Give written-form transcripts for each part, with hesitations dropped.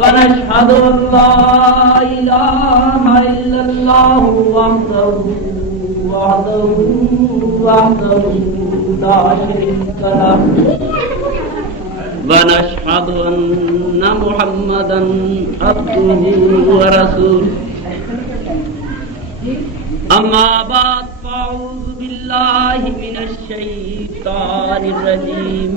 ونشهد أن لا إله إلا الله وحده لا شريك له ونشهد أن محمدا عبده ورسوله أما بعد فأعوذ بالله من الشيطان الرجيم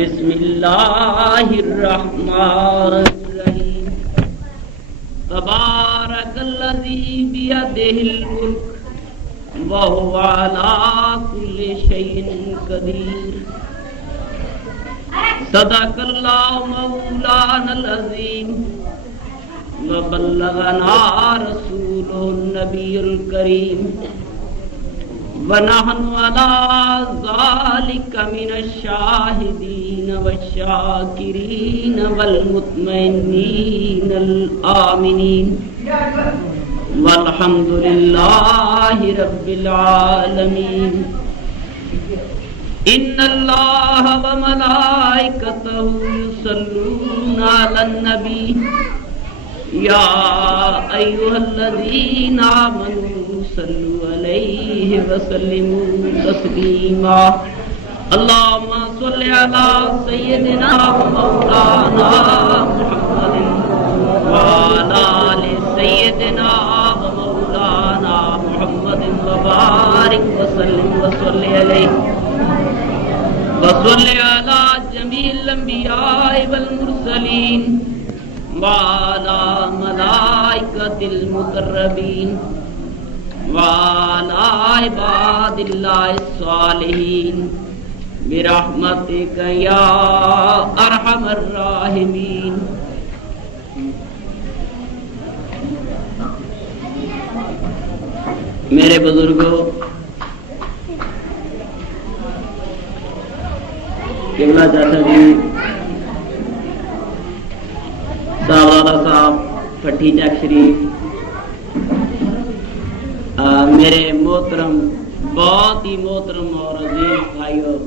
بسم الله الرحمن الرحيم تبارك الذي بيده الملك وهو على كل شيء قدير صدق الله مولانا العظيم وبلغنا رسوله النبي الكريم ونحن على ذلك من الشاهدين والشاكرين والمطمئنين الآمنين والحمد لله رب العالمين إن الله وملائكته يصلون على النبي يا أيها الذين آمنوا صلوا عليه وسلموا تسليما اللهم صل على سيدنا ومولانا محمد وعلى آل سيدنا ومولانا محمد وبارك وسلم وصل عليه وصل على جميع الأنبياء والمرسلين وعلى ملائكة المقربين وعلى عباد الله الصالحين برحمتك يا أرحم الراحمين میرے بزرگوں، قبلہ چاچا جی، صاحبزادہ صاحب، پٹھی چک شریف، میرے محترم، بہت ہی محترم اور عزیز بھائیوں،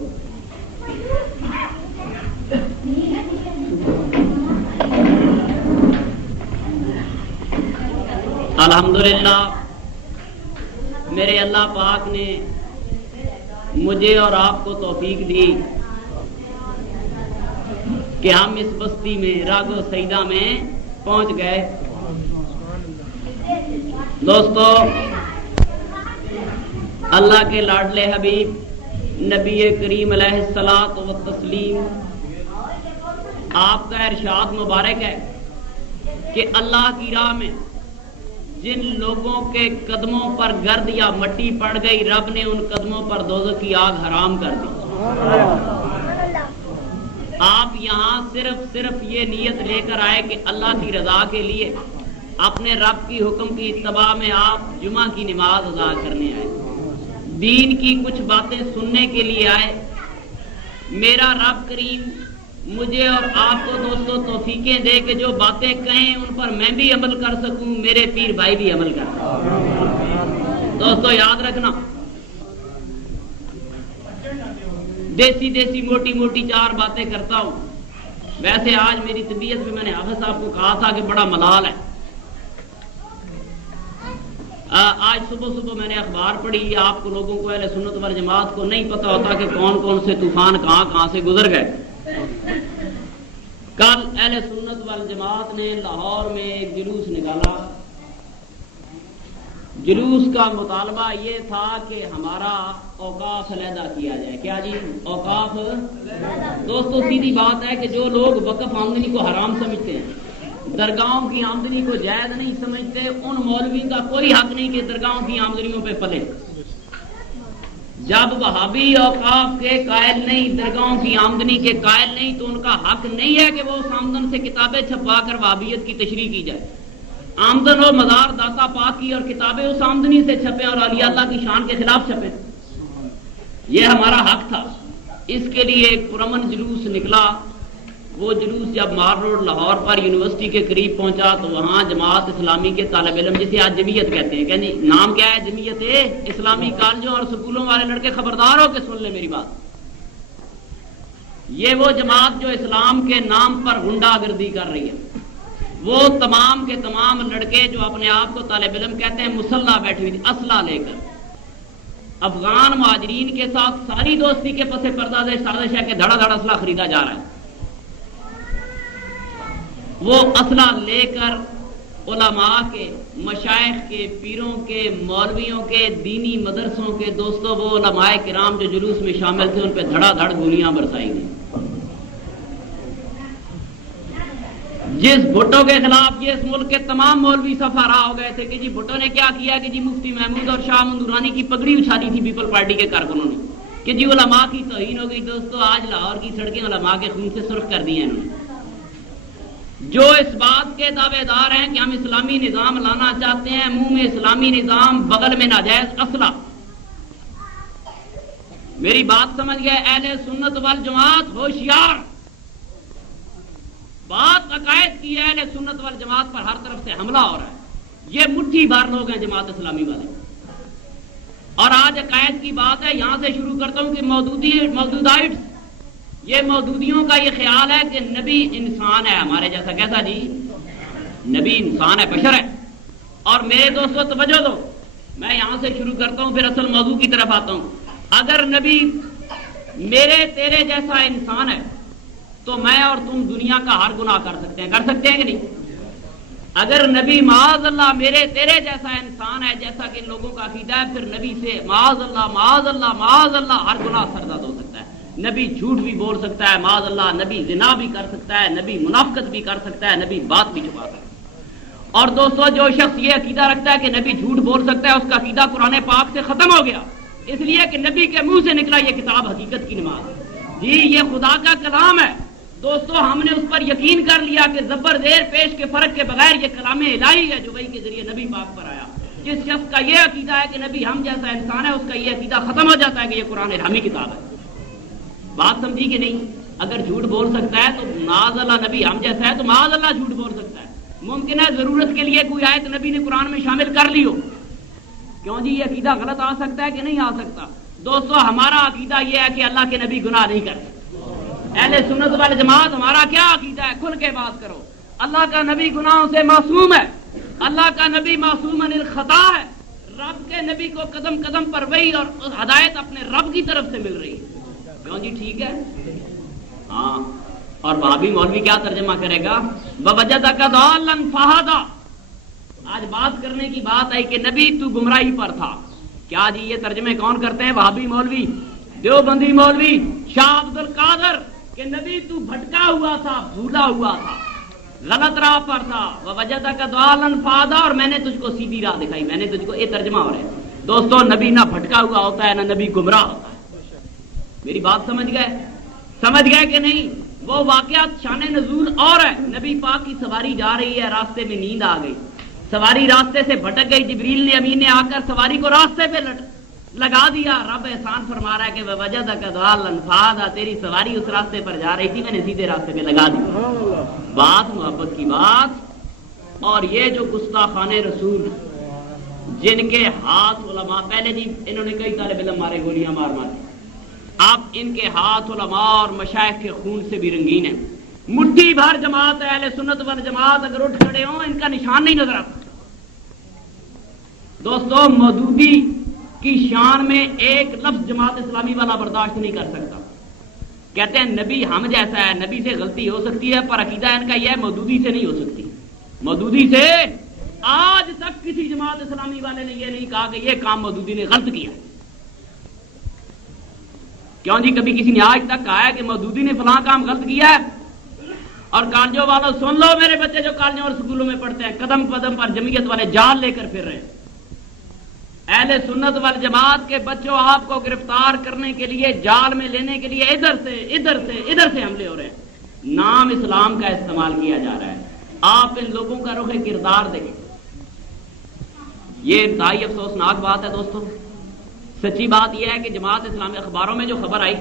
الحمدللہ میرے اللہ پاک نے مجھے اور آپ کو توفیق دی کہ ہم اس بستی میں راگ و سیدہ میں پہنچ گئے۔ دوستو، اللہ کے لاڈلے حبیب نبی کریم علیہ الصلاۃ والتسلیم، آپ کا ارشاد مبارک ہے کہ اللہ کی راہ میں جن لوگوں کے قدموں پر گرد یا مٹی پڑ گئی، رب نے ان قدموں پر دوزخ کی آگ حرام کر دی۔ آپ یہاں صرف یہ نیت لے کر آئے کہ اللہ کی رضا کے لیے اپنے رب کی حکم کی اتباع میں آپ جمعہ کی نماز ادا کرنے آئے، دین کی کچھ باتیں سننے کے لیے آئے۔ میرا رب کریم مجھے اور آپ کو دوستو توفیقیں دے کہ جو باتیں کہیں ان پر میں بھی عمل کر سکوں، میرے پیر بھائی بھی عمل کر سکوں۔ دوستو یاد رکھنا، دیسی موٹی موٹی چار باتیں کرتا ہوں۔ ویسے آج میری طبیعت میں نے حافظ صاحب کو کہا تھا کہ بڑا ملال ہے۔ آج صبح میں نے اخبار پڑھی، آپ کو لوگوں کو اہل سنت والجماعت کو نہیں پتا ہوتا کہ کون کون سے طوفان کہاں سے گزر گئے۔ کل اہل سنت والجماعت نے لاہور میں ایک جلوس نکالا۔ جلوس کا مطالبہ یہ تھا کہ ہمارا اوقاف علیحدہ کیا جائے۔ کیا جی؟ اوقاف۔ دوستو سیدھی بات ہے کہ جو لوگ وقف آمدنی کو حرام سمجھتے ہیں، درگاہوں کی آمدنی کو جائز نہیں سمجھتے، ان مولوی کا کوئی حق نہیں کہ درگاہوں کی آمدنیوں پہ پلے۔ جب وہابی اوقاف کے قائل نہیں، درگاہوں کی آمدنی کے قائل نہیں، تو ان کا حق نہیں ہے کہ وہ اس آمدن سے کتابیں چھپوا کر وہابیت کی تشریح کی جائے۔ آمدن و مزار داتا پاک کی اور کتابیں اس آمدنی سے چھپیں اور اولیاء اللہ کی شان کے خلاف چھپیں، یہ ہمارا حق تھا۔ اس کے لیے ایک پرامن جلوس نکلا۔ وہ جلوس جب مار روڈ لاہور پر یونیورسٹی کے قریب پہنچا تو وہاں جماعت اسلامی کے طالب علم، جسے آج جمعیت کہتے ہیں، کہ نام کیا ہے؟ جمعیت اسلامی کالجوں اور سکولوں والے لڑکے خبردار ہو کے سن لیں میری بات، یہ وہ جماعت جو اسلام کے نام پر غنڈہ گردی کر رہی ہے، وہ تمام کے تمام لڑکے جو اپنے آپ کو طالب علم کہتے ہیں مسلح بیٹھی ہوئی اسلحہ لے کر افغان مہاجرین کے ساتھ ساری دوستی کے پس پردہ سازش ہے کہ دھڑا دھڑا اسلحہ خریدا جا رہا ہے۔ وہ اسلحہ لے کر علماء کے، مشائخ کے، پیروں کے، مولویوں کے، دینی مدرسوں کے دوستوں، وہ علماء کرام جو جلوس میں شامل تھے ان پہ دھڑا دھڑ گولیاں برسائی گئی۔ جس بھٹو کے خلاف یہ اس ملک کے تمام مولوی صفحہ راہ ہو گئے تھے کہ جی بھٹو نے کیا کیا کہ جی مفتی محمود اور شاہ مندورانی کی پگڑی اچھالی تھی پیپل پارٹی کے کارکنوں نے کہ جی علماء کی توہین ہو گئی۔ دوستو آج لاہور کی سڑکیں علماء کے خون سے سرخ کر دی ہیں انہوں نے۔ جو اس بات کے دعوے دار ہیں کہ ہم اسلامی نظام لانا چاہتے ہیں، منہ میں اسلامی نظام، بغل میں ناجائز اسلحہ۔ میری بات سمجھ گئے اہل سنت والجماعت؟ ہوشیار، بات عقائد کی ہے، اہل سنت والجماعت پر ہر طرف سے حملہ ہو رہا ہے۔ یہ مٹھی بھر لوگ ہیں جماعت اسلامی والے، اور آج عقائد کی بات ہے۔ یہاں سے شروع کرتا ہوں کہ موجودائٹس، یہ مودودیوں کا یہ خیال ہے کہ نبی انسان ہے ہمارے جیسا۔ کیسا جی؟ نبی انسان ہے، بشر ہے۔ اور میرے دوستو توجہ دو، میں یہاں سے شروع کرتا ہوں پھر اصل موضوع کی طرف آتا ہوں۔ اگر نبی میرے تیرے جیسا انسان ہے تو میں اور تم دنیا کا ہر گناہ کر سکتے ہیں کہ نہیں؟ اگر نبی معاذ اللہ میرے تیرے جیسا انسان ہے جیسا کہ ان لوگوں کا عقیدہ ہے، پھر نبی سے معاذ اللہ معاذ اللہ معاذ اللہ ہر گناہ سرزد ہو سکتا ہے۔ نبی جھوٹ بھی بول سکتا ہے معاذ اللہ، نبی زنا بھی کر سکتا ہے، نبی منافقت بھی کر سکتا ہے، نبی بات بھی چھپا سکتا ہے۔ اور دوستو جو شخص یہ عقیدہ رکھتا ہے کہ نبی جھوٹ بول سکتا ہے، اس کا عقیدہ قرآن پاک سے ختم ہو گیا، اس لیے کہ نبی کے منہ سے نکلا یہ کتاب حقیقت کی نماز، جی یہ خدا کا کلام ہے۔ دوستو ہم نے اس پر یقین کر لیا کہ زبر زیر پیش کے فرق کے بغیر یہ کلام الہی ہے جو وحی کے ذریعے نبی پاک پر آیا۔ جس شخص کا یہ عقیدہ ہے کہ نبی ہم جیسا انسان ہے، اس کا یہ عقیدہ ختم ہو جاتا ہے کہ یہ قرآن الہی کتاب ہے۔ بات سمجھی کہ نہیں؟ اگر جھوٹ بول سکتا ہے تو معاذ اللہ نبی ہم جیسا ہے تو معاذ اللہ جھوٹ بول سکتا ہے۔ ممکن ہے ضرورت کے لیے کوئی آیت نبی نے قرآن میں شامل کر لی ہو، کیوں جی یہ عقیدہ غلط آ سکتا ہے کہ نہیں آ سکتا؟ دوستو ہمارا عقیدہ یہ ہے کہ اللہ کے نبی گناہ نہیں کرتے۔ اہل سنت والجماعت ہمارا کیا عقیدہ ہے؟ کھل کے بات کرو۔ اللہ کا نبی گناہوں سے معصوم ہے، اللہ کا نبی معصوم عن الخطا ہے۔ رب کے نبی کو قدم قدم پر وحی اور ہدایت اپنے رب کی طرف سے مل رہی ہے، کیوں جی ٹھیک ہے؟ ہاں، اور وہابی مولوی کیا ترجمہ کرے گا؟ وَوَجَدَكَ ضَالًّا فَهَدَىٰ۔ آج بات کرنے کی بات آئی کہ نبی تو گمراہی پر تھا، کیا جی یہ ترجمے کون کرتے ہیں؟ وہابی مولوی، دیوبندی مولوی، شاہ عبد القادر، کہ نبی تو بھٹکا ہوا تھا، بھولا ہوا تھا، غلط راہ پر تھا۔ وَوَجَدَكَ ضَالًّا فَهَدَىٰ، اور میں نے تجھ کو سیدھی راہ دکھائی، میں نے تجھ کو، یہ ترجمہ ہو رہا ہے۔ دوستو نبی نہ بھٹکا ہوا ہوتا ہے نہ نبی گمراہ ہوتا ہے۔ میری بات سمجھ گئے کہ نہیں؟ وہ واقعات شان نزول اور ہے۔ نبی پاک کی سواری جا رہی ہے، راستے میں نیند آ گئی، سواری راستے سے بھٹک گئی، جبریل نے امین نے آ کر سواری کو راستے پہ لگا دیا۔ رب احسان فرما رہا ہے کہ وَوَجَدَكَ ضَالًّا فَهَدَىٰ، تیری سواری اس راستے پر جا رہی تھی، میں نے سیدھے راستے پہ لگا دی۔ بات محبت کی بات۔ اور یہ جو گستاخان رسول جن کے ہاتھ علماء، پہلے جی انہوں نے کئی طالب علم مارے، گولیاں مار مارے، اب ان کے ہاتھ علماء اور مشائخ کے خون سے بھی رنگین ہیں۔ مٹھی بھر جماعت ہے اہل سنت والجماعت، اگر اٹھ کھڑے ہوں ان کا نشان نہیں نظر آتا۔ دوستو مودودی کی شان میں ایک لفظ جماعت اسلامی والا برداشت نہیں کر سکتا۔ کہتے ہیں نبی ہم جیسا ہے، نبی سے غلطی ہو سکتی ہے، پر عقیدہ ان کا یہ ہے مودودی سے نہیں ہو سکتی۔ مودودی سے آج تک کسی جماعت اسلامی والے نے یہ نہیں کہا کہ یہ کام مودودی نے غلط کیا، کیوں جی؟ کبھی کسی نے آج تک کہا ہے کہ مودودی نے فلاں کام غلط کیا ہے؟ اور کالجوں والوں سن لو، میرے بچے جو کالجوں اور سکولوں میں پڑھتے ہیں، قدم قدم پر جمعیت والے جال لے کر پھر رہے ہیں۔ اہل سنت والجماعت کے بچوں، آپ کو گرفتار کرنے کے لیے، جال میں لینے کے لیے ادھر سے حملے ہو رہے ہیں، نام اسلام کا استعمال کیا جا رہا ہے۔ آپ ان لوگوں کا رخ کردار دیکھیں، یہ انتہائی افسوسناک بات ہے دوستو۔ سچی بات یہ ہے کہ جماعت اسلامی، اخباروں میں جو خبر آئی،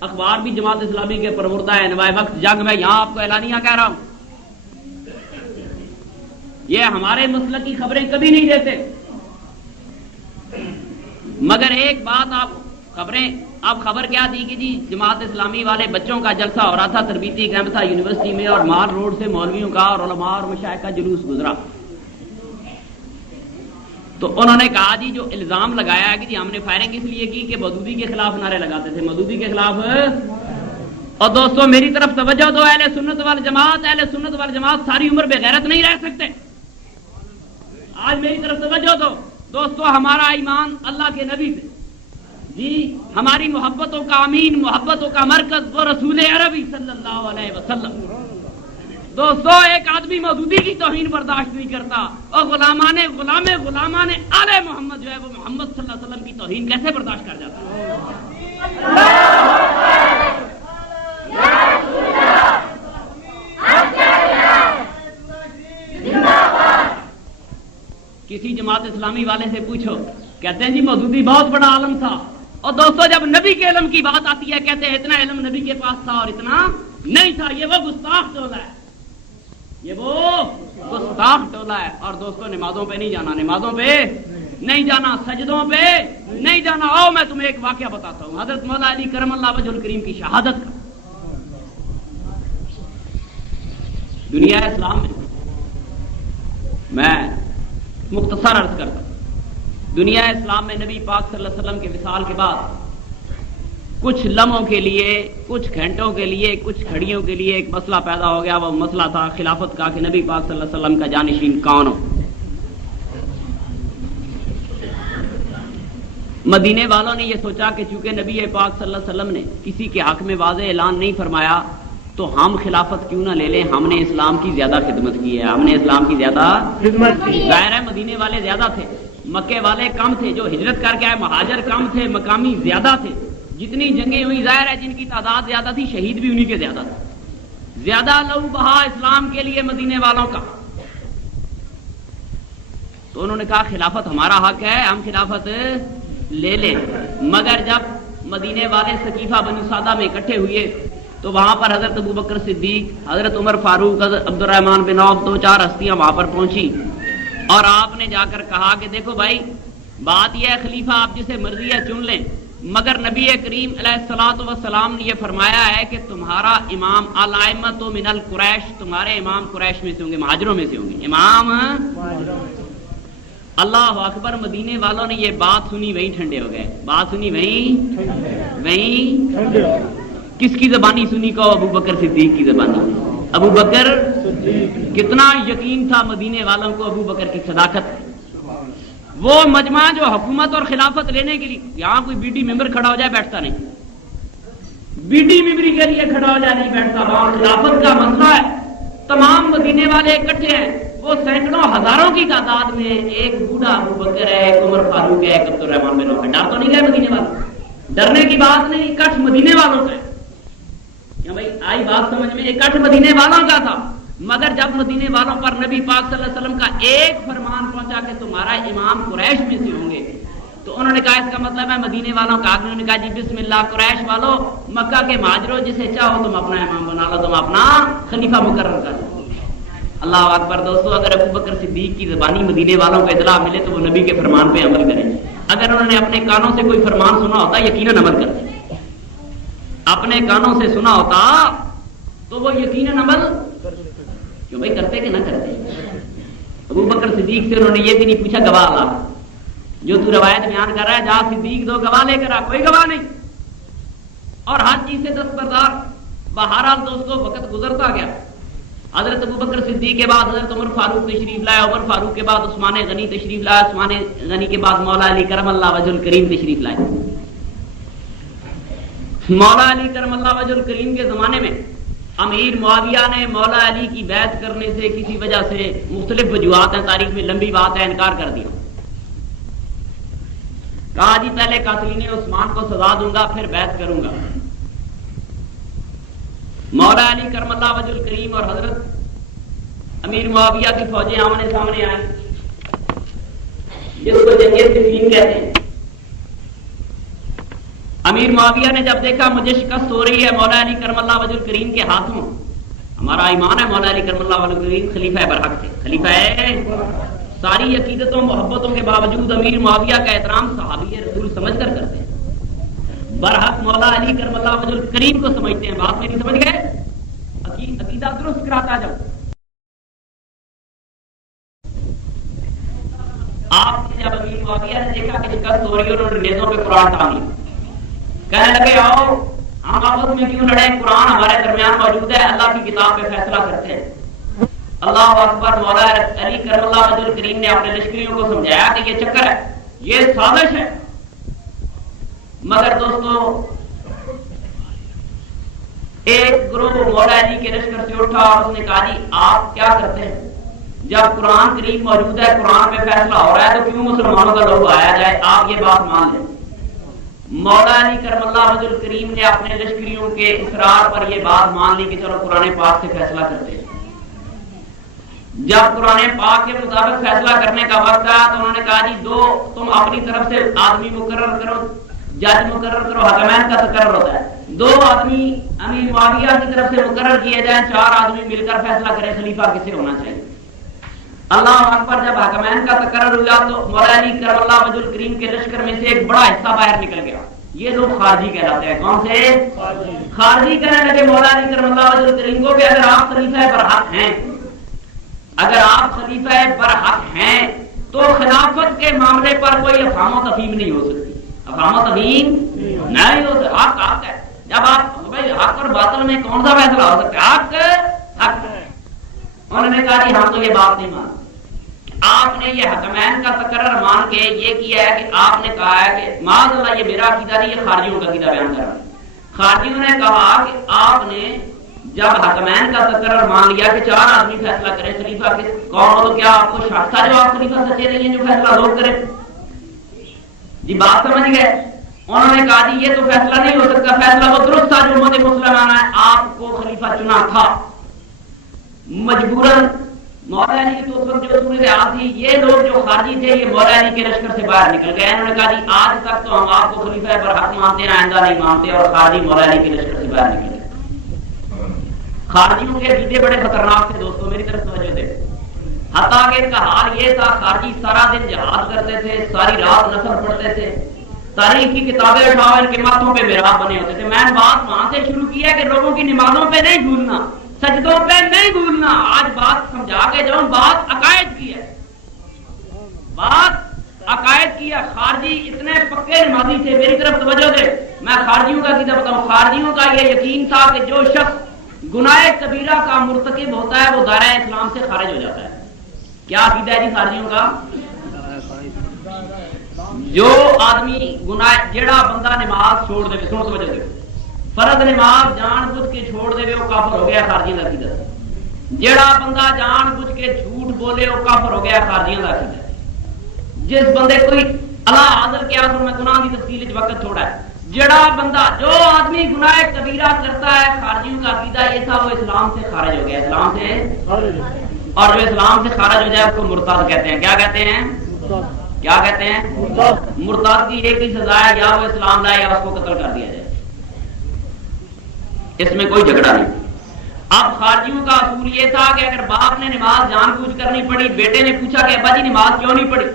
اخبار بھی جماعت اسلامی کے پروردہ ہے، نوائے وقت جنگ میں، یہاں آپ کو اعلانیہ کہہ رہا ہوں، یہ ہمارے مسلک کی خبریں کبھی نہیں دیتے، مگر ایک بات آپ خبریں اب خبر کیا تھی کہ جی جماعت اسلامی والے بچوں کا جلسہ ہو رہا تھا، تربیتی کیمپ تھا یونیورسٹی میں، اور مال روڈ سے مولویوں کا اور علماء اور مشائخ کا جلوس گزرا. تو انہوں نے کہا جی جو الزام لگایا ہے کہ جی ہم نے فائرنگ اس لیے کی کہ مودودی کے خلاف نعرے لگاتے تھے، مودودی کے خلاف. اور دوستو میری طرف توجہ دو، اہل سنت والجماعت ساری عمر بے غیرت نہیں رہ سکتے. آج میری طرف توجہ دو دوستو، ہمارا ایمان اللہ کے نبی سے، جی ہماری محبتوں کا امین، محبتوں کا مرکز وہ رسول عربی صلی اللہ علیہ وسلم. دوستو ایک آدمی مودودی کی توہین برداشت نہیں کرتا، اور غلامان آل محمد جو ہے وہ محمد صلی اللہ علیہ وسلم کی توہین کیسے برداشت کر جاتا ہے؟ کسی جماعت اسلامی والے سے پوچھو، کہتے ہیں جی مودودی بہت بڑا عالم تھا. اور دوستو جب نبی کے علم کی بات آتی ہے کہتے ہیں اتنا علم نبی کے پاس تھا اور اتنا نہیں تھا. یہ وہ گستاخ ٹولہ ہے، یہ وہ گستاخ ٹولہ ہے. اور دوستو نمازوں پہ نہیں جانا، نمازوں پہ نہیں جانا، سجدوں پہ نہیں جانا. آؤ میں تمہیں ایک واقعہ بتاتا ہوں حضرت مولا علی کرم اللہ وجہ الکریم کی شہادت کا. دنیا اسلام میں مختصر عرض کرتا ہوں، دنیا اسلام میں نبی پاک صلی اللہ علیہ وسلم کے وصال کے بعد کچھ لمحوں کے لیے، کچھ گھنٹوں کے لیے، کچھ گھڑیوں کے لیے ایک مسئلہ پیدا ہو گیا. وہ مسئلہ تھا خلافت کا، کہ نبی پاک صلی اللہ علیہ وسلم کا جانشین کون ہو. مدینے والوں نے یہ سوچا کہ چونکہ نبی پاک صلی اللہ علیہ وسلم نے کسی کے حق میں واضح اعلان نہیں فرمایا تو ہم خلافت کیوں نہ لے لیں، ہم نے اسلام کی زیادہ خدمت کی ہے، ہم نے اسلام کی زیادہ خدمت کی. ظاہر ہے مدینے والے زیادہ تھے، مکے والے کم تھے، جو ہجرت کر کے آئے مہاجر کم تھے، مقامی زیادہ تھے. جتنی جنگیں ہوئی ظاہر ہے جن کی تعداد زیادہ تھی شہید بھی انہی کے زیادہ تھے. زیادہ لہو بہا اسلام کے لیے مدینے والوں کا. تو انہوں نے کہا خلافت ہمارا حق ہے، ہم خلافت لے لیں. مگر جب مدینے والے سقیفہ بنو سعدہ میں اکٹھے ہوئے تو وہاں پر حضرت ابوبکر صدیق، حضرت عمر فاروق، حضرت عبد الرحمن بن عوف، دو چار ہستیاں وہاں پر پہنچی اور آپ نے جا کر کہا کہ دیکھو بھائی بات یہ ہے خلیفہ آپ جسے مرضی ہے چن لیں، مگر نبی کریم علیہ الصلوۃ والسلام نے یہ فرمایا ہے کہ تمہارا امام الائمۃ من القریش، تمہارے امام قریش میں سے ہوں گے، مہاجروں میں سے ہوں گے امام. اللہ اکبر. مدینے والوں نے یہ بات سنی وہیں ٹھنڈے ہو گئے. بات سنی وہیں کس کی زبانی سنی کو؟ ابو بکر صدیق کی زبانی. ابو بکر کتنا یقین تھا مدینے والوں کو ابو بکر کی صداقت. وہ مجمع جو حکومت اور خلافت لینے کے لیے، یہاں کوئی بی ڈی ممبر کھڑا ہو جائے بیٹھتا نہیں، بی ڈی ممبری کے لیے کھڑا ہو جائے نہیں بیٹھتا. وہاں خلافت کا مسئلہ ہے، تمام مدینے والے اکٹھے ہیں، وہ سینکڑوں ہزاروں کی تعداد میں. ایک بوڑھا ابو بکر ہے، ایک عمر فاروق ہے، ایک عبد الرحمن بن عوف ہے. ڈر تو نہیں گئے مدینے والے؟ ڈرنے کی بات نہیں، اکٹھ مدینے والوں کا ہے. کیا بھائی آئی بات سمجھ میں؟ اکٹھ مدینے والوں کا تھا. مگر جب مدینے والوں پر نبی پاک صلی اللہ علیہ وسلم کا ایک فرمان پہنچا کہ تمہارا امام قریش میں سے ہوں گے، تو انہوں نے کہا اس کا مطلب ہے مدینے والوں کا. انہوں نے کہا جی بسم اللہ قریش والو، مکہ کے مہاجروں، جسے چاہو تم اپنا امام بنا لو، تم اپنا خلیفہ مقرر کر لو. اللہ اکبر. دوستو اگر ابو بکر صدیق کی زبانی مدینے والوں کو اطلاع ملے تو وہ نبی کے فرمان پہ عمل کریں. اگر انہوں نے اپنے کانوں سے کوئی فرمان سنا ہوتا یقیناً عمل کرتے، اپنے کانوں سے سنا ہوتا تو وہ یقیناً عمل کیوں بھائی کرتے کہ نہ کرتے. ابو بکر صدیق سے انہوں نے یہ بھی نہیں پوچھا گواہ لا، جو تو روایت بیان کر رہا ہے جا صدیق دو گواہ لے کر آ. کوئی گواہ نہیں اور ہر چیز سے دستبردار. بہرحال دوستو وقت گزرتا گیا. حضرت ابو بکر صدیق کے بعد حضرت عمر فاروق تشریف لائے، عمر فاروق کے بعد عثمان غنی تشریف لائے، عثمان غنی کے بعد مولا علی کرم اللہ وجہ الکریم تشریف لائے. مولا علی کرم اللہ وجہ الکریم کے زمانے میں امیر معاویہ نے مولا علی کی بیعت کرنے سے کسی وجہ سے، مختلف وجوہات ہیں، تاریخ میں لمبی بات ہے، انکار کر دیا. کہا جی پہلے قاتلین عثمان کو سزا دوں گا پھر بیعت کروں گا. مولا علی کرم اللہ وجہ الکریم اور حضرت امیر معاویہ کی فوجیں آمنے سامنے آئیں، جس کو جنگ صفین کہتے ہیں. امیر معاویہ نے جب دیکھا مجھے شکست ہو رہی ہے مولا علی کرم اللہ وجہ الکریم کے ہاتھوں، ہمارا ایمان ہے مولا علی کرم اللہ وجہ الکریم خلیفہ برحق تھے، خلیفہ ہے، ساری عقیدتوں محبتوں کے باوجود امیر معاویہ کا احترام صحابی رسول سمجھ کر کرتے ہیں. برحق مولا علی کرم اللہ وجہ الکریم کو سمجھتے ہیں. بات میری سمجھ گئے؟ عقیدہ درست کراتا جاؤ. آپ نے جب امیر معاویہ نے دیکھا کہ شکست ہو رہی ہے، انہوں نے نیزوں پہ قرآن ٹانگ لیا. کہنے لگے آؤ ہم آپس میں کیوں لڑیں، قرآن ہمارے درمیان موجود ہے، اللہ کی کتاب پہ فیصلہ کرتے ہیں. اللہ اکبر. مولا علی کرم اللہ وجہ الکریم نے اپنے لشکریوں کو سمجھایا کہ یہ چکر ہے، یہ سازش ہے. مگر دوستو ایک گروہ مولا علی کے لشکر سے اٹھا اور اس نے کہا جی آپ کیا کرتے ہیں، جب قرآن کریم موجود ہے، قرآن پہ فیصلہ ہو رہا ہے، تو کیوں مسلمانوں کا لوگ آیا جائے، آپ یہ بات مان لیں. مولا علی کرم اللہ وجہ الکریم نے اپنے لشکریوں کے اصرار پر یہ بات مان لی کہ چلو قرآن پاک سے فیصلہ کرتے ہیں. جب قرآن پاک کے مطابق فیصلہ کرنے کا وقت آیا تو انہوں نے کہا جی دو تم اپنی طرف سے آدمی مقرر کرو، جج مقرر کرو. حکمین کا تقرر ہوتا ہے، 2 آدمی امیر معاویہ کی طرف سے مقرر کیے جائیں، 4 آدمی مل کر فیصلہ کریں خلیفہ کسے ہونا چاہیے. اللہ اکبر. جب حکمین کا تقرر ہوا تو مولا علی کرم اللہ وجہ الکریم کے لشکر میں سے ایک بڑا حصہ باہر نکل گیا. یہ لوگ خارجی کہلاتے ہیں. کون سے؟ خارجی. کہنے لگے مولا علی کرم اللہ وجہ الکریم کو کہ اگر آپ خلیفہ برحق ہیں، اگر آپ خلیفہ برحق ہیں تو خلافت کے معاملے پر کوئی افہام و تفہیم نہیں ہو سکتی. افہام و تفہیم نہیں ہو سکتی. حق ہے. جب آپ بھائی حق اور باطل میں کون سا فیصلہ ہو سکتا ہے؟ حق ہے. انہوں نے کہا جی ہم تو یہ بات نہیں مانتے. آپ نے یہ حکمین کا تقرر مان کے یہ کیا ہے کہ آپ نے کہا ہے کہ معاذ اللہ یہ میرا عقیدہ نہیں، یہ خارجیوں کا عقیدہ بیان کر رہا ہے. خارجیوں نے کہا کہ آپ نے جب حکمین کا تقرر مان لیا کہ 4 آدمی فیصلہ کریں خلیفہ کے کون ہو، تو کیا آپ کو شک تھا جو آپ خلیفہ سچے نہیں ہیں جو فیصلہ لوگ کریں؟ جی بات سمجھ گئے؟ انہوں نے کہا جی یہ تو فیصلہ نہیں ہو سکتا، فیصلہ وہ درست تھا جو امت مسلمانہ ہے، آپ کو خلیفہ چنا تھا مجبوراً. مولا علی کی تو اس وقت جو صورتحال تھی، یہ لوگ جو خارجی تھے یہ مولا علی کے لشکر سے باہر نکل گئے. انہوں نے کہا جی آج تک تو ہم آپ کو خلیفہ برحق مانتے ہیں، آئندہ نہیں مانتے. اور خارجی مولا علی کے لشکر سے باہر نکل گئے. خارجیوں کے عقیدے بڑے خطرناک تھے دوستوں، میری طرف توجہ دے. حتیٰ کہ ان کا حال یہ تھا خارجی سارا دن جہاد کرتے تھے، ساری رات نفل پڑھتے تھے، تاریخ کی کتابیں اٹھاؤ ان کے ماتھوں پہ محراب بنے ہوتے تھے. میں نے بات وہاں سے شروع کی ہے کہ لوگوں کی نمازوں پہ نہیں بھولنا، سجدوں پہ نہیں بھولنا. آج بات سمجھا کے جاؤں، بات عقائد کی ہے، بات عقائد کی ہے. خارجی اتنے پکے نمازی تھے، میری طرف توجہ دے. میں خارجیوں کا عقیدہ بتاؤں. خارجیوں کا یہ یقین تھا کہ جو شخص گناہ کبیرہ کا مرتکب ہوتا ہے وہ دائرہ اسلام سے خارج ہو جاتا ہے. کیا عقیدہ ہے جی خارجیوں کا؟ جو آدمی گناہ جیڑا بندہ نماز چھوڑ دے، سنو توجہ دے، فرض نماز جان بوجھ کے چھوڑ دے وہ کافر ہو گیا خارجیوں کا عقیدہ. جیڑا بندہ جان بوجھ کے جھوٹ بولے وہ کافر ہو گیا خارجیوں کا عقیدہ. جس بندے کوئی اللہ حاضر کیا تو میں گناہ کی تفصیل وقت تھوڑا ہے. جڑا بندہ جو آدمی گناہ کبیرہ کرتا ہے، خارجیوں کا عقیدہ یہ تھا وہ اسلام سے خارج ہو گیا، اسلام سے. اور جو اسلام سے خارج ہو جائے اس کو مرتد کہتے ہیں. کیا کہتے ہیں؟ کیا کہتے ہیں؟ مرتد کی ایک ہی سزا ہے، یا وہ اسلام لائے یا اس کو قتل کر دیا جائے. اس میں کوئی جھگڑا نہیں. اب خارجیوں کا اصول یہ تھا کہ اگر باپ نے نماز جان بوجھ کر نہیں پڑھی، بیٹے نے پوچھا کہ ابا جی نماز کیوں نہیں پڑھی،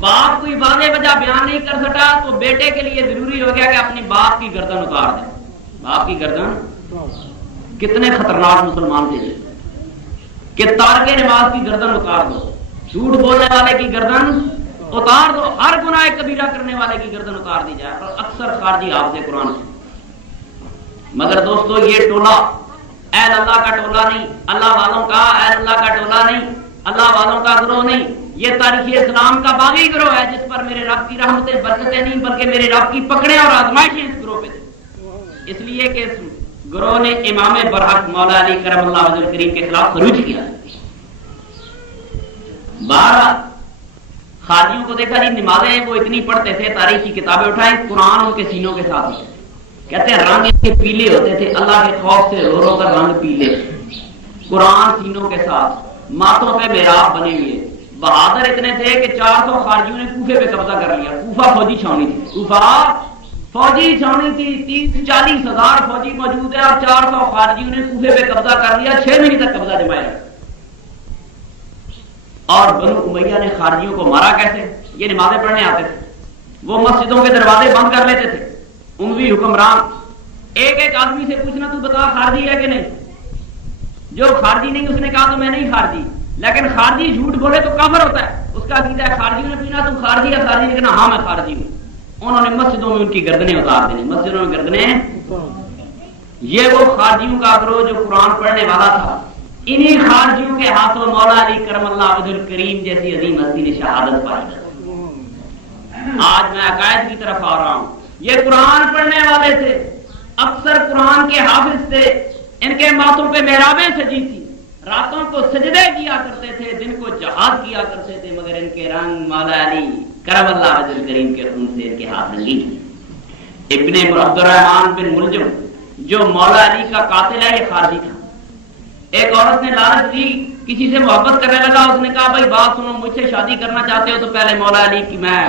باپ کوئی واضح وجہ بیان نہیں کر سکا تو بیٹے کے لیے ضروری ہو گیا کہ اپنی باپ کی گردن اتار دیں. باپ کی گردن. کتنے خطرناک مسلمان تھے کہ تارک نماز کی گردن اتار دو، جھوٹ بولنے والے کی گردن اتار دو، ہر گناہ کبیرہ کرنے والے کی گردن اتار دی جائے. اور اکثر خارجی حافظ قرآن سے. مگر دوستو یہ ٹولہ اہل اللہ کا ٹولہ نہیں، اللہ والوں کا اہل اللہ کا ٹولہ نہیں، اللہ والوں کا گروہ نہیں. یہ تاریخ اسلام کا باغی گروہ ہے جس پر میرے رب کی رحمتیں برکتیں نہیں بلکہ میرے رب کی پکڑیں اور آزمائشیں اس گروہ پہ تھیں. اس لیے کہ اس گروہ نے امام برحق مولا علی کرم اللہ وجہ الکریم کے خلاف خروج کیا. 12 خارجیوں کو دیکھا جی نمازیں وہ اتنی پڑھتے تھے، تاریخ کی کتابیں اٹھائیں، قرآن ان کے سینوں کے ساتھ ہی. کہتے ہیں رنگ ان کے پیلے ہوتے تھے، اللہ کے خوف سے رو رو کر رنگ پیلے، قرآن سینوں کے ساتھ، ماتھوں پہ محراب بنے ہوئے. بہادر اتنے تھے کہ 400 خارجیوں نے کوفے پہ قبضہ کر لیا. کوفہ فوجی چھاونی تھی، کوفہ فوجی چھاونی تھی، 30-40 ہزار فوجی موجود ہے اور 400 خارجیوں نے کوفے پہ قبضہ کر لیا. 6 مہینے تک قبضہ جمایا. اور بنو امیہ نے خارجیوں کو مارا کیسے؟ یہ نمازیں پڑھنے آتے تھے، وہ مسجدوں کے دروازے بند کر لیتے تھے، اموی حکمران، ایک آدمی سے پوچھنا تو بتا خارجی ہے کہ نہیں، جو خارجی نہیں اس نے کہا تو میں نہیں خارجی، لیکن خارجی جھوٹ بولے تو کافر ہوتا ہے، اس کا عقیدہ ہے خارجیوں نے پینا تو خارجی ہے، خارجی نے کہنا ہاں میں خارجی ہوں، انہوں نے مسجدوں میں ان کی گردنیں اتار دیں، مسجدوں میں گردنیں، یہ وہ خارجیوں کا گروہ جو قرآن پڑھنے والا تھا، انہی خارجیوں کے ہاتھوں مولا علی کرم اللہ وجہ الکریم جیسی عظیم ہستی نے شہادت پائی۔ آج میں عقائد کی طرف آ رہا ہوں، یہ قرآن پڑھنے والے تھے، اکثر قرآن کے حافظ تھے، ان کے ماتھوں پہ محرابیں سجی تھی، راتوں کو سجدے کیا کرتے تھے، دن کو جہاد کیا کرتے تھے، مگر ان کے رنگ مولا علی کرم اللہ وجہ الکریم کے خون سے ان کے ہاتھ رنگی۔ ابن عبد الرحمن بن ملجم جو مولا علی کا قاتل ہے یہ خارجی تھا۔ ایک عورت نے لالچ دی، کسی سے محبت کرنے لگا، اس نے کہا بھائی بات سنو، مجھ سے شادی کرنا چاہتے ہو تو پہلے مولا علی کی میں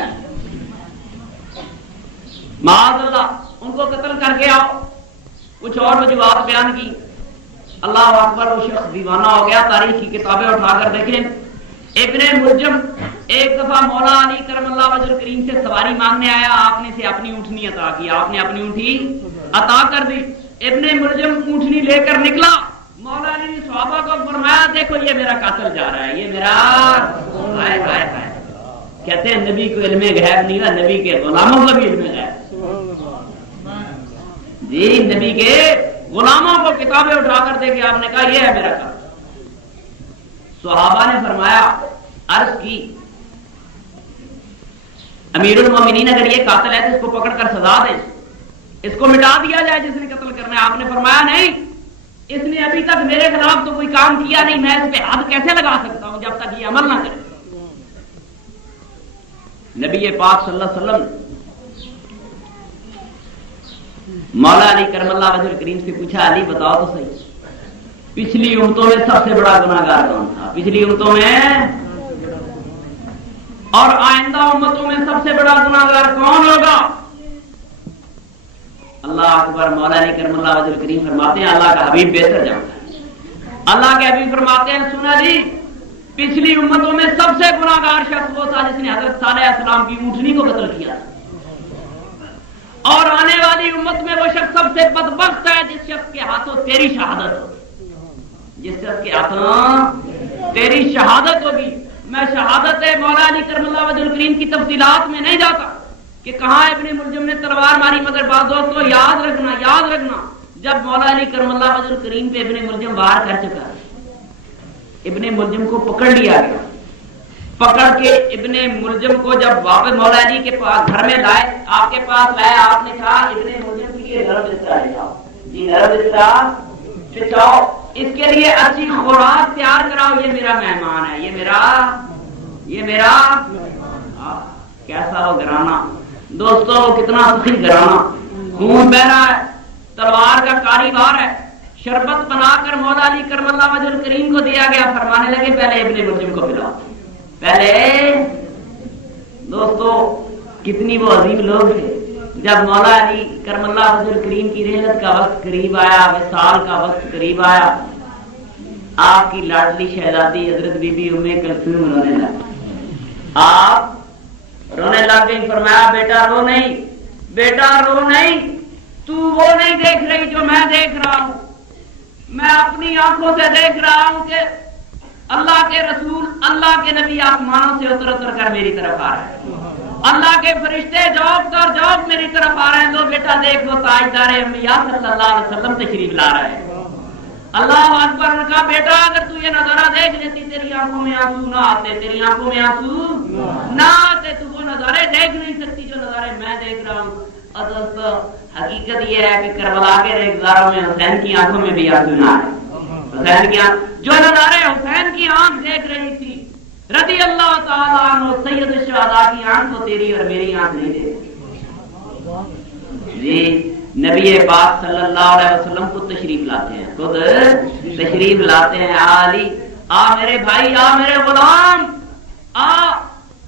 معاذ اللہ ان کو قتل کر کے آؤ، کچھ اور وجوہات بیان کی، اللہ اکبر، وہ شخص دیوانہ ہو گیا۔ تاریخ کی کتابیں اٹھا کر دیکھیں، ابن ملجم ایک دفعہ مولا علی کرم اللہ وجہ الکریم سے سواری مانگنے آیا، آپ نے سے اپنی اونٹنی عطا کی، آپ نے اپنی اونٹی عطا کر دی، ابن ملجم اونٹنی لے کر نکلا، مولا علی نے صحابہ کو فرمایا دیکھو یہ میرا قاتل جا رہا ہے، یہ میرا ہائے ہائے ہائے۔ کہتے ہیں نبی کو علم غیب نہیں تھا، نبی کے غلاموں کو بھی علم غیب، جی نبی کے غلاموں کو کتابیں اٹھا کر دے کے آپ نے کہا یہ ہے میرا قاتل۔ صحابہ نے فرمایا، عرض کی امیر المومنین اگر یہ قاتل ہے تو اس کو پکڑ کر سزا دیں، اس کو مٹا دیا جائے جس نے قتل کرنا ہے۔ آپ نے فرمایا نہیں، اس نے ابھی تک میرے خلاف تو کوئی کام کیا نہیں، میں اس پہ حد کیسے لگا سکتا ہوں جب تک یہ عمل نہ کرے۔ نبی پاک صلی اللہ علیہ وسلم مولا علی کرم اللہ وجہ الکریم سے پوچھا، علی بتاؤ تو صحیح، پچھلی امتوں میں سب سے بڑا گناہگار کون تھا؟ پچھلی امتوں میں اور آئندہ امتوں میں سب سے بڑا گناہگار کون ہوگا؟ اللہ اکبر۔ مولا علی کرم اللہ وجہ الکریم فرماتے ہیں اللہ کا حبیب بہتر جانتا ہے۔ اللہ کے حبیب فرماتے ہیں سنا جی، پچھلی امتوں میں سب سے گناہگار شخص وہ تھا جس نے حضرت صالح علیہ السلام کی اونٹنی کو قتل کیا، اور آنے والی امت میں وہ شخص سب سے بدبخت ہے جس شخص کے ہاتھوں تیری شہادت ہوگی، جس شخص کے ہاتھوں تیری شہادت ہوگی۔ میں شہادت مولا علی کرم اللہ وجہ الکریم کی تفصیلات میں نہیں جاتا کہ کہاں ابن ملجم نے تلوار ماری، مگر بعض دوستوں یاد رکھنا جب مولا علی کرم اللہ وجہ الکریم پہ ابن ملجم وار کر چکا، ابن ملجم کو پکڑ لیا گیا، پکڑ کے ابن ملجم کو جب واپس مولا علی کے پاس گھر میں لائے، آپ کے پاس لائے، آپ نے کہا ابن ملجم کے لیے نرم بستر لے جاؤ، جی نرم بستر بچھاؤ، اس کے لیے اچھی خوراک تیار کراؤ، یہ میرا مہمان ہے، یہ میرا کیسا ہو گھرانہ دوستو، کتنا سخی گھرانہ، خون بہ رہا ہے، تلوار کا کاریگر ہے، شربت بنا کر مولا علی کرم اللہ وجہ الکریم کو دیا گیا، فرمانے لگے پہلے ابن ملجم کو پلاؤ، پہلے۔ دوستو کتنی وہ عظیم لوگ تھے، جب مولا علی کرم اللہ وجہ الکریم کی رحلت کا وقت قریب آیا، وصال کا وقت قریب آیا، آپ کی لاڈلی شہزادی حضرت بی بی ام کلثوم رونے لگی، آپ رونے لگ گئی، فرمایا بیٹا رو نہیں، بیٹا رو نہیں، تو وہ نہیں دیکھ رہی جو میں دیکھ رہا ہوں، میں اپنی آنکھوں سے دیکھ رہا ہوں کہ اللہ کے رسول، اللہ کے نبی آسمانوں سے اتر کر میری طرف آ رہے ہیں، اللہ کے فرشتے جواب میری طرف آ رہے ہیں، لو بیٹا دیکھ وہ تاجدار انبیاء صلی اللہ علیہ وسلم تشریف لا رہے ہیں۔ اللہ اکبر نے کہا بیٹا اگر تو یہ نظارہ دیکھ لیتی تیری آنکھوں میں آنسو نہ آتے، تیری آنکھوں میں آنسو نہ آتے، تو وہ نظارے دیکھ نہیں سکتی جو نظارے میں دیکھ رہا ہوں۔ اور دوستو حقیقت یہ ہے کہ کربلا کے ریزگاروں میں حسین کی آنکھوں میں بھی آنسو نہ آئے، حسین کی جو نظارے حسین کی آنکھ دیکھ رہی تھی رضی اللہ تعالیٰ عنہ سید الشہداء کی آنکھ تو تیری اور میری آنکھ نہیں دیکھتی۔ جی نبی پاک صلی اللہ علیہ وسلم خود تشریف لاتے ہیں، خود تشریف لاتے ہیں، علی آ میرے بھائی، آ میرے غلام،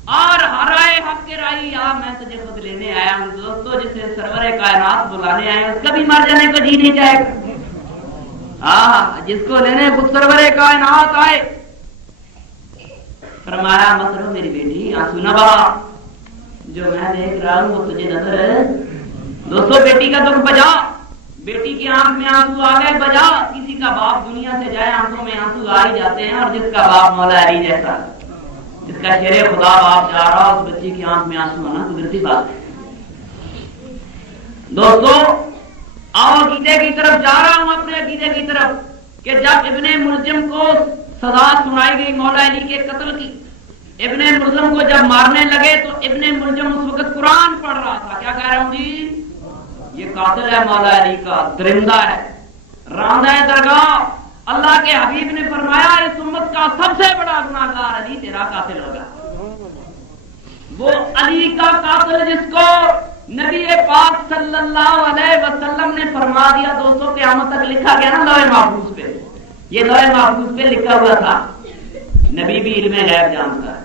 ہرائے حق کے رائی، میں تجھے خود لینے آیا ہوں۔ دوستو جسے سرور کائنات بلانے آئے اس کا بھی مر جانے کو جی نہیں چاہے گا، جس کو لینے خود سرور کائنات آئے، فرمایا مت رو میری بیٹی، آنسو نہ بہا، جو میں دیکھ رہا ہوں وہ تجھے نظر ہے۔ دوستو بیٹی کا دکھ بجا، بیٹی کی آنکھ میں آنسو آ گئے بجا. کسی کا باپ دنیا سے جائے آنکھوں میں آنسو آ ہی جاتے ہیں، اور جس کا باپ مولا علی جیسا، جس کا شیر خدا باپ جا رہا اس بچی کی آنکھ میں آنسو آنا قدرتی بات ہے. دوستو آؤ عقیدے کی طرف جا رہا ہوں، اپنے عقیدے کی طرف، کہ جب ابن ملجم کو سزا سنائی گئی مولا علی کے قتل کی، ابن ملجم کو جب مارنے لگے تو ابن ملجم اس وقت قرآن پڑھ رہا تھا. کیا کہہ رہا ہوں جی؟ یہ قاتل ہے مولا علی کا، درندہ ہے، راندہ ہے درگاہ. اللہ کے حبیب نے فرمایا اس امت کا سب سے بڑا گناہگار علی تیرا قاتل ہوگا. وہ علی کا قاتل جس کو نبی پاک صلی اللہ علیہ وسلم نے فرما دیا. دوستوں قیامت تک لکھا گیا نا لوح محفوظ پہ، یہ لوح محفوظ پہ لکھا ہوا تھا. نبی بھی علم غیب جانتا ہے.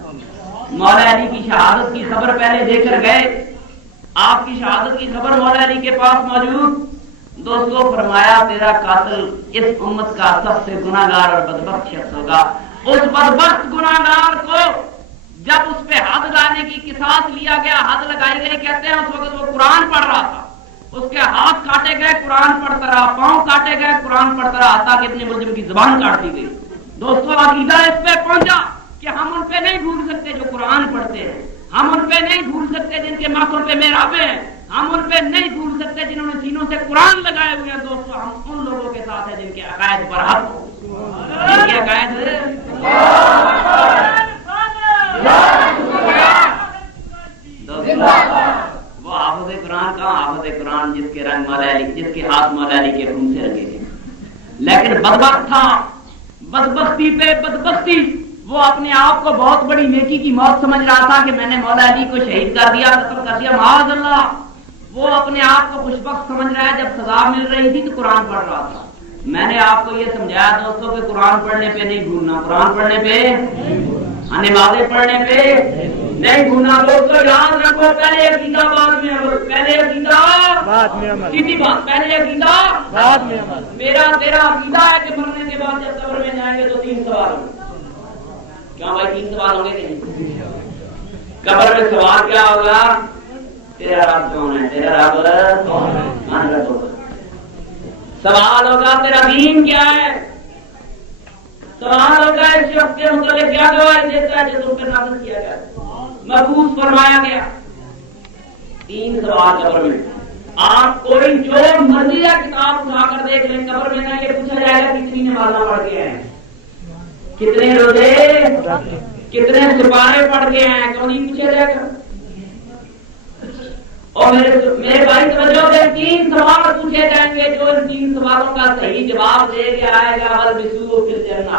مولا علی کی شہادت کی خبر پہلے دے کر گئے، آپ کی شہادت کی خبر مولا علی کے پاس موجود. دوستو فرمایا تیرا قاتل اس امت کا سب سے گناہگار اور بدبخت شخص ہوگا. اس بدبخت گناہگار کو جب اس پہ حد لانے کی قصاص لیا گیا، حد لگائی گئی، کہتے ہیں اس وقت وہ قرآن پڑھ رہا تھا. اس کے ہاتھ کاٹے گئے، قرآن پڑھتا رہا، پاؤں کاٹے گئے، قرآن پڑھتا رہا، حتیٰ کہ ابن ملجم کی زبان کاٹ دی گئی. دوستو عقیدہ اس پہ پہنچا کہ ہم ان پہ نہیں بھول سکتے جو قرآن پڑھتے ہیں، ہم ان پہ نہیں بھول سکتے جن کے ماتھوں پہ محرابیں ہیں، ہم ان پہ نہیں بھول سکتے جنہوں نے سینوں سے قرآن لگائے ہوئے ہیں. دوستو ہم ان لوگوں کے ساتھ ہیں جن کے عقائد پر حق ہو، جن کے عقائد وہ حافظ قرآن کا حافظ قرآن جس کے رنگ مولا علی، جس کے ہاتھ مولا علی کے خون سے رنگے تھے. لیکن بدبخت تھا، بدبختی پہ بدبختی. وہ اپنے آپ کو بہت بڑی نیکی کی موت سمجھ رہا تھا کہ میں نے مولا علی کو شہید کر دیا، قتل کر دیا. معاذ اللہ، وہ اپنے آپ کو خوشبخت سمجھ رہا ہے. جب سزا مل رہی تھی تو قرآن پڑھ رہا تھا. میں نے آپ کو یہ سمجھایا دوستوں کہ قرآن پڑھنے پہ نہیں بھولنا، قرآن پڑھنے پہ، نمازیں پڑھنے پہ نہیں بھولنا. دوستوں یاد رکھو، پہلے عقیدہ بعد میں عمل، پہلے عقیدہ بعد میں عمل، سیدھی بات، پہلے عقیدہ بعد میں عمل. میرا تیرا عقیدہ ہے کہ مرنے کے بعد جب قبر میں جائیں گے تو 3 سوال ہوں گے. کیا بھائی 3 سوال ہوں گے کہ نہیں؟ قبر میں سوال کیا ہوگا؟ تیرا رب کون ہے، تیرا رب کون ہے. سوال ہوگا تیرا دین کیا ہے، سوال ہوگا اس شخص کے متعلق کیا گواہی دیتا ہے جو تم پہ نازل کیا گیا، محفوظ فرمایا گیا. 3 سوال قبر میں. آپ کوئی جو مرضی ہے کتاب اٹھا کر دیکھ لیں، قبر میں نہ یہ پوچھا جائے گا کتنی نمازاں پڑھ کے ہیں، کتنے روزے، کتنے سپارے پڑھ کے ہیں، کیوں نہیں پوچھا جائے گا. اور میرے بھائی توجہ دیں، 3 سوال پوچھے جائیں گے. جو ان 3 سوالوں کا صحیح جواب دے کے آئے گا والبسوہ فی الجنہ،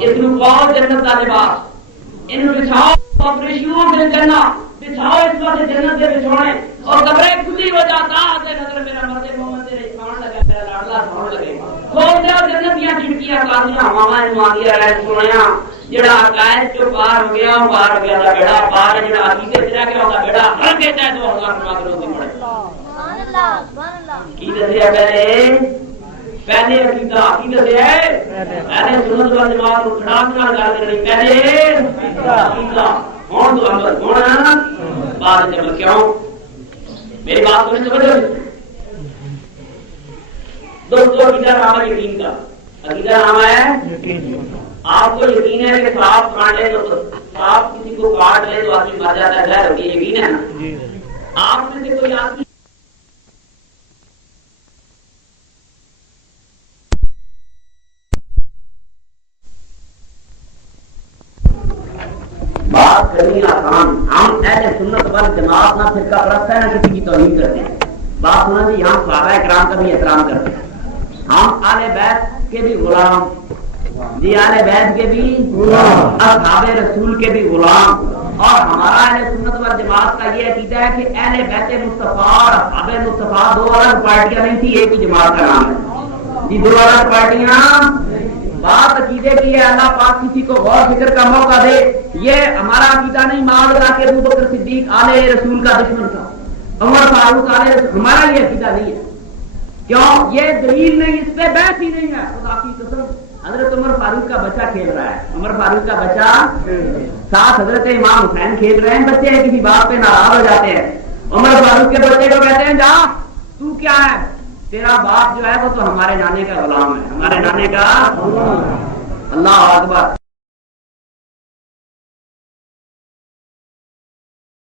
اس میں پاؤ جنت کا لباس، ان بچھاؤ ففرشوہ فی الجنہ، بچھاؤ اس وقت جنت کے بچھونے. اور قبریں کھلی ہو جاتا ہے نظر میرا مرد محمد تیرے سمان لگا، میرا لاڈلا سمان لگے. کھول دیا جنت دیا کھڑکیاں کالیاں ہواواں مانگیا رہے سویا. جڑا عقائد جو پار ہو گیا وہ پار ہو گیا، بیڑا پار ہے. جڑا عقیدے سے رہ گیا ہوگا بیڑا ہر کے چاہے 2000 نماز روزی پڑھے. سبحان اللہ سبحان اللہ. کی دسیا پہلے عقیدہ، عقیدہ سے ہے پہلے سنت والجماعت کو کھڑا کر کے پہلے عقیدہ ہون تو عمل ہونا بعد میں عمل. کیوں؟ میری بات سمجھ سمجھو دوستو. عقیدہ نام ہے یقین کا، عقیدہ نام ہے یقین. آپ کو یقین ہے کہ سانپ کاٹ لے تو سانپ کسی کو کاٹ لے تو آدمی مر جاتا ہے، ظاہر ہوتی ہے، یقین ہے نا. آپ میں سے کوئی آدمی بات کرنی آسان. ہم اہل سنت والجماعت نہ فرقہ پرست ہے نہ کسی کی توہین کرتے ہیں. بات سنا جی، ہم صحابہ کرام کا بھی احترام کرتے ہیں. ہم اہل بیت کے بھی غلام، جی اہل بیت کے بھی غلام، اصحاب رسول کے بھی غلام. اور ہمارا اہل سنت والجماعت کا یہ عقیدہ ہے کہ اہل بیت مصطفیٰ اور اصحاب مصطفیٰ 2 الگ پارٹیاں نہیں تھی، ایک ہی جماعت کا نام ہے. جی 2 الگ پارٹیاں. بات عقیدے کی ہے، اللہ پاک کسی کو غور فکر کا موقع دے. یہ ہمارا عقیدہ نہیں مان لگا کہ ابو بکر صدیق آل رسول کا دشمن تھا، عمر فاروق آل رسول. ہمارا یہ عقیدہ نہیں ہے. کیوں؟ یہ دلیل نہیں، اس پہ بحث ہی نہیں ہے. خدا کی قسم حضرت عمر فاروق کا بچہ کھیل رہا ہے، عمر فاروق کا بچہ ساتھ حضرت امام حسین کھیل رہے ہیں. بچے کسی بات پہ ناراض ہو جاتے ہیں. عمر فاروق کے بچے کو کہتے ہیں جا تو کیا ہے؟ تیرا باپ جو ہے وہ تو ہمارے نانے کا غلام ہے، ہمارے نانے کا۔ اللہ اکبر۔